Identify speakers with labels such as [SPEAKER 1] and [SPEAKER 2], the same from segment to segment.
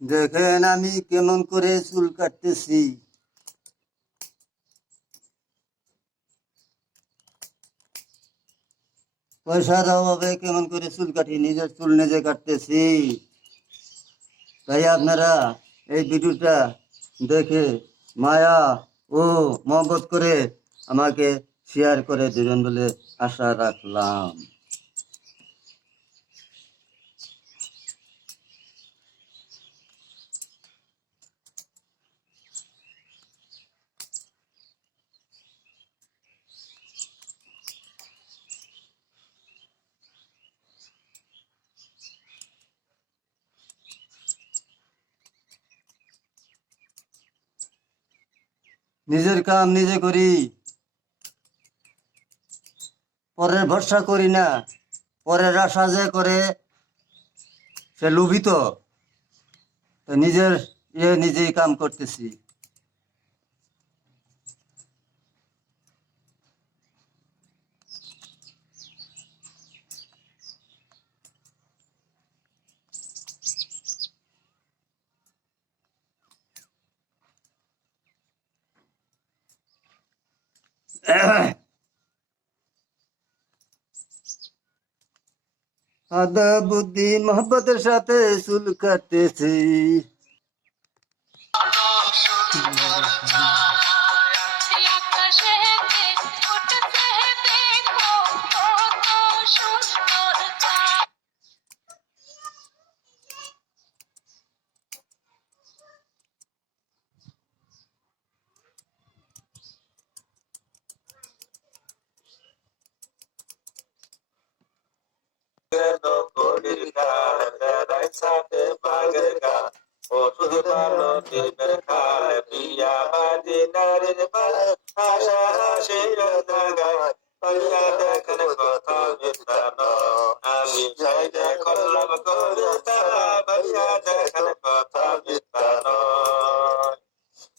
[SPEAKER 1] দেখেন আমি কেমন করে চুল কাটতেছি। পয়সার অভাবে কেমন করে চুল কাটি, নিজের চুল নিজে কাটতেছি। তাই আপনারা এই ভিডিওটা দেখে মায়া ও মহব্বত করে আমাকে শেয়ার করে দেবেন বলে আশা রাখলাম। নিজের কাম নিজে করি। পরের ভরসা করি না। পরের আশা যে করে, সে লোভিত। নিজের ইয়ে নিজেই কাম করতেছি। আদা বুদ্ধি মোহব্বতের সাথে চুল কাটতেছি
[SPEAKER 2] আকাশেতে
[SPEAKER 3] সাথে বাগের গান ওষুধ ভালো দিনের খায় বিয়া বাজি নারীর বাল, আশা হাসি জাগায় পাইয়া দেখেন কথা বিস্তানো আমি সাইডে করলাম কবিতা পাইয়া দেখেন কথা বিস্তানো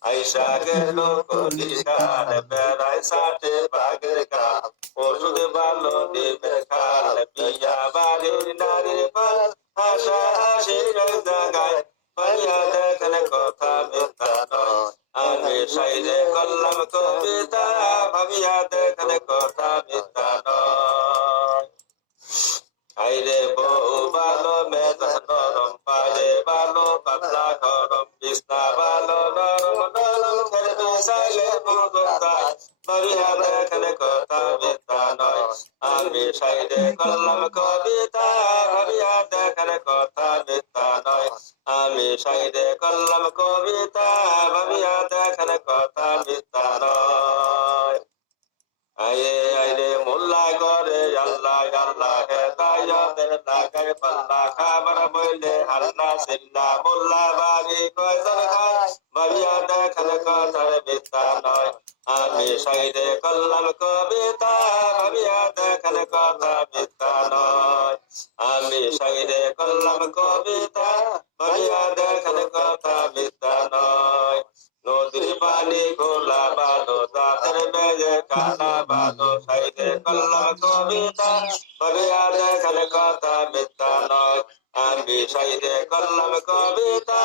[SPEAKER 3] আইসা গেল কলির গান বেড়াই সাথে বাগের গান ওষুধ ভালো দিবে খাল বিয়া বাড়ির নারীর পাল দেখেন কথা মিথ্যা নয় আমি সাইরে করলাম কবিতা ভাবিয়া দেখেন কথা মিথ্যা নয় আইরে বউ নয় আমি সাইডে করলাম কবিতা ভাবিয়া দেখেন কথা মিথ্যা নয়। আমি সাইডে করলাম কবিতা ভাবিয়া দেখেন কথা মিথ্যা নয়। আয়ে আইরে মোল্লা করে আল্লাহ আল্লাহ হেদায়তের লাগায় পাল্লা খাবার বইলে হাল্লা সিল্লা মোল্লা বাড়ি কয়জন খায়? ভাবিয়া দেখেন কথার মিথ্যা নয়। আমি সাইডে করলাম কবিতা, ভাবিয়া দেখেন কথা মিথ্যা আমি সাইডে করলাম কবিতা ভাবিয়া দেখেন কথা মিথ্যা নয়। নদীর পানি খোলা বানো তাদের মেয়ে কানা বানো সাইরে করলাম কবিতা ভাবিয়া দেখেন কথা মিথ্যা নয়। আমি সাইরে করলাম কবিতা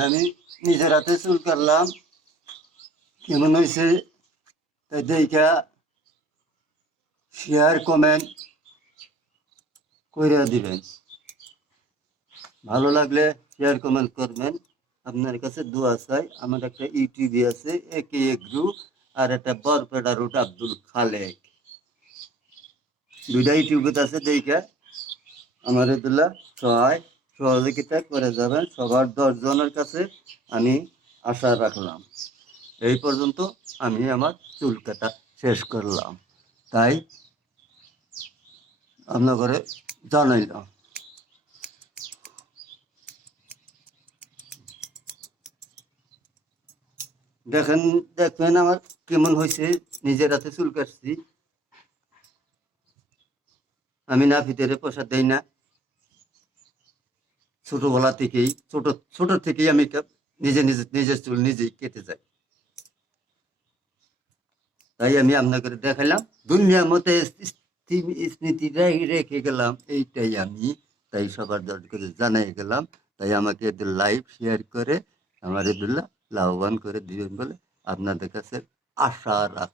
[SPEAKER 3] আমি
[SPEAKER 1] নিজের হাতে চুল কাটলাম কেমন হয়েছে তাই দেখা শেয়ার কমেন্ট করে দিবেন ভালো লাগলে শেয়ার কমেন্ট করবেন আপনার কাছে দোয়া চাই। আমার একটা ইউটিউবে আছে এ একে এগ্রু আর একটা বরপেটা রুট আব্দুল খালেক। দুইটা ইউটিউবে আছে, দেখা। আমার এগুলা সহায়, সহযোগিতা করে যাবেন সবার দশ জনের কাছে আমি আশা রাখলাম। এই পর্যন্ত আমি আমার চুল কাটা শেষ করলাম। তাই আপনার জানাইলাম। দেখেন, দেখবেন আমার কেমন হয়েছে, নিজের হাতে চুল কাটছি। আমি না ভিতরে পয়সা দেই না। ছোটবেলা থেকেই, ছোট ছোট থেকেই আমি নিজে নিজে, নিজের চুল নিজেই কেটে যাই। তাই আমি আপনাকে দেখালাম দুনিয়া মতে স্মৃ- স্মৃতিটাই রেখে গেলাম, এইটাই আমি। তাই সবার করে জানাই গেলাম। তাই আমাকে লাইভ শেয়ার করে, আমার এদুল্লাহ লাভবান করে দিবেন বলে আপনাদের কাছে আশা রাখ